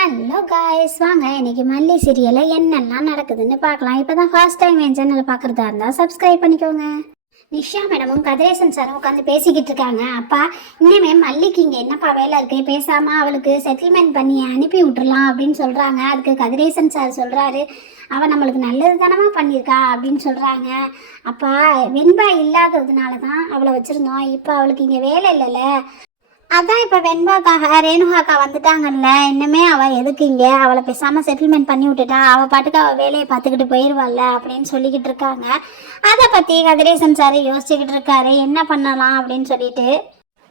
Hello guys, வாங்க இன்னைக்கு மல்லி சீரியலில் என்னெல்லாம் நடக்குதுன்னு பார்க்கலாம். இப்போ தான் ஃபர்ஸ்ட் டைம் என் சேனலை பார்க்குறதா இருந்தால் சப்ஸ்கிரைப் பண்ணிக்கோங்க. நிஷா மேடமும் கதிரேசன் சாரும் உட்காந்து பேசிக்கிட்டு இருக்காங்க. அப்பா, இனிமே மல்லிக்கு இங்கே என்னப்பா வேலை இருக்குது, பேசாமல் அவளுக்கு செட்டில்மெண்ட் பண்ணி அனுப்பி விட்டுறலாம் அப்படின்னு சொல்கிறாங்க. அதுக்கு கதிரேசன் சார் சொல்கிறாரு, அவள் நம்மளுக்கு நல்லது தானமா பண்ணியிருக்கா அப்படின்னு சொல்கிறாங்க. அப்பா, வெண்பா இல்லாததுனால தான் அவளை வச்சுருந்தோம், இப்போ அவளுக்கு இங்கே வேலை இல்லைல்ல, அதான் இப்போ வெண்பாக்காக ரேணுகாக்கா வந்துட்டாங்கல்ல, இன்னுமே அவள் எதுக்கு இங்கே, அவளை பேசாமல் செட்டில்மெண்ட் பண்ணி விட்டுட்டா அவள் பாட்டுக்கு அவள் வேலையை பார்த்துக்கிட்டு போயிடுவாள்ல அப்படின்னு சொல்லிக்கிட்டு இருக்காங்க. அதை பற்றி கதிரேசன் சார் யோசிச்சுக்கிட்டு இருக்காரு, என்ன பண்ணலாம் அப்படின்னு சொல்லிட்டு.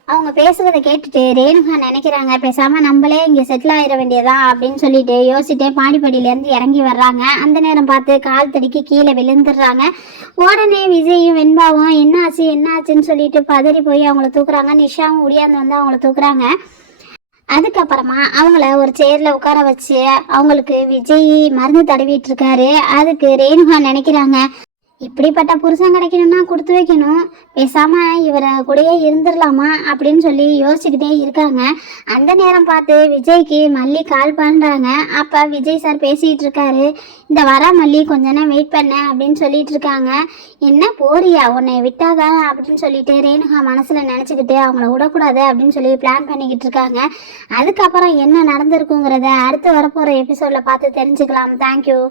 அவங்க பேசுகிறத கேட்டுட்டு ரேணுகா நினைக்கிறாங்க, பேசாமல் நம்மளே இங்கே செட்டில் ஆகிட வேண்டியதா அப்படின்னு சொல்லிட்டு யோசிச்சுட்டே பாடிப்படியிலேருந்து இறங்கி வர்றாங்க. அந்த நேரம் பார்த்து கால் தடிக்கு கீழே விழுந்துடுறாங்க. உடனே விஜயும் வெண்பாவும் என்னாச்சுன்னு சொல்லிட்டு பதறி போய் அவங்கள தூக்குறாங்க. நிஷாவும் உடையாந்து வந்து அவங்கள தூக்குறாங்க. அதுக்கப்புறமா அவங்கள ஒரு சேர்ல உட்கார வச்சு அவங்களுக்கு விஜய் மருந்து தடவிட்டு இருக்காரு. அதுக்கு ரேணுகா நினைக்கிறாங்க, இப்படிப்பட்ட புருஷன் கிடைக்கணும்னா கொடுத்து வைக்கணும், பேசாம இவரை கூடயே இருந்துடலாமா அப்படின்னு சொல்லி யோசிச்சுக்கிட்டே இருக்காங்க. அந்த நேரம் பார்த்து விஜய்க்கு மல்லி கால் பண்ணுறாங்க. அப்போ விஜய் சார் பேசிகிட்டு இருக்காரு, இந்த வர மல்லி கொஞ்ச நேரம் வெயிட் பண்ண அப்படின்னு சொல்லிட்டு இருக்காங்க. என்ன போறியா, உன்னை விட்டாதான் அப்படின்னு சொல்லிட்டு ரேணுகா மனசில் நினச்சிக்கிட்டு அவங்கள விடக்கூடாது அப்படின்னு சொல்லி பிளான் பண்ணிக்கிட்டு இருக்காங்க. அதுக்கப்புறம் என்ன நடந்திருக்குங்கிறத அடுத்து வரப்போகிற எபிசோடில் பார்த்து தெரிஞ்சுக்கலாம். தேங்க்யூ.